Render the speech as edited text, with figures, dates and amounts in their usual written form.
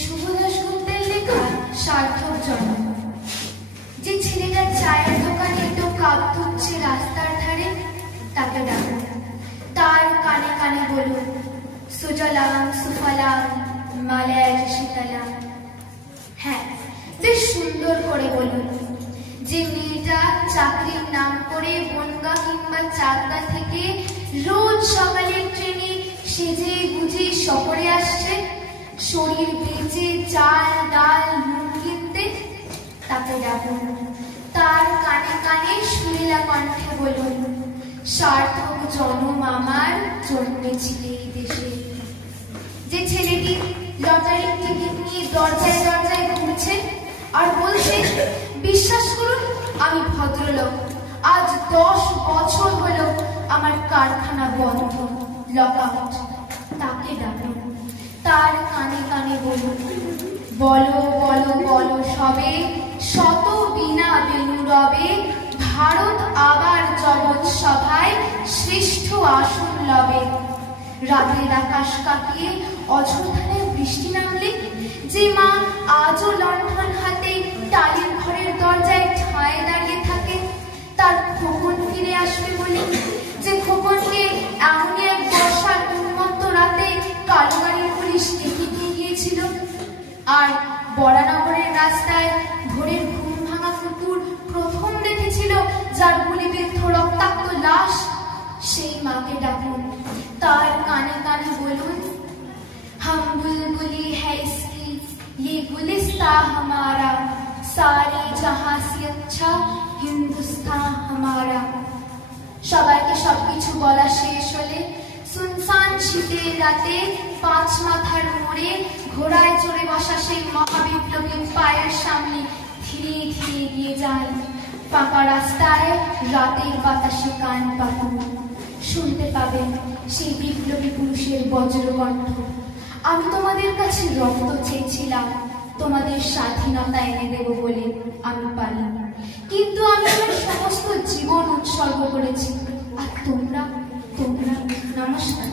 শুভ দাশগুপ্তের লেখা সার্থক জন্ম। যে ছেলেটা চায়ের দোকানে তো কাপ ধুচ্ছে রাস্তার ধারে, তাকে ডাকুন। তার কানে কানে বলুন, সুজলাম সুফলাম মালয় শীতলাম। হ্যাঁ, বেশ সুন্দর করে বলুন। যে মেয়েটা চাকরির নাম করে বনগা কিংবা চাকদা থেকে রোজ সকালের ট্রেনে সেজে গুজে শহরে আসছে, শরীর বেঁচে চাল ডাল নুন কিনতে, তাকে ডাকুন। তার কানে কানে সুরেলা কণ্ঠে বলুন, সার্থক জন্ম আমার জন্মেছিল এই দেশে। যে ছেলেটি লটারির টিকিট নিয়ে দরজায় দরজায় ঘুরছে আর বলছে, বিশ্বাস করুন আমি ভদ্রলোক, আজ 10 বছর হলো আমার কারখানা বন্ধ, লকআউট, তাকে ডাকুন। তার কানে কানে বলুন, বলো বলো বলো সবে, শত বিনা বেনু রবে, ভারত আবার জগৎ সভায় শ্রেষ্ঠ আসন লবে। রাতের আকাশ কাটিয়ে অযোধ্যায় বৃষ্টি নামলে, যে মা আজও লণ্ঠন হাতে টালির ঘরের দরজায় ঠায় দাঁড়িয়ে থাকে, তার খোকন ফিরে আসবে বলে, যে খোকনকে এমনই এক বর্ষার উন্মত্ত রাতে কালো গাড়ির পুলিশ ডেকে নিয়ে গিয়েছিল, আর বরানগরের রাস্তায় ভোরের ঘুম ভাঙা কুকুর প্রথম দেখেছিল যার গুলিবিদ্ধ রক্তাক্ত লাশ, সেই মাকে ডাকুন। তার কানে কানে বলুন, हम बुलबुली है इसकी ये गुलिस्ता हमारा, सारे जहां से अच्छा हिंदुस्तान हमारा। সবাইকে সবকিছু বলা শেষ হলে সুনসান শীতের রাতে 5 মাথার মোড়ে ঘোড়ায় চড়ে বসা সেই মহাবিপ্লবীর পায়ের সামনে ধীরে ধীরে এগিয়ে যান। ফাঁকা রাস্তায় রাতের বাতাসে কান পাতুন, শুনতে পাবেন সেই বিপ্লবী পুরুষের বজ্রকণ্ঠ, আমি তোমাদের কাছে রক্ত চেয়েছিলাম, তোমাদের স্বাধীনতা এনে দেব বলে আমি পারিনি, কিন্তু আমি আমার সমস্ত জীবন উৎসর্গ করেছি, আর তোমরা তোমরা নমস্কার।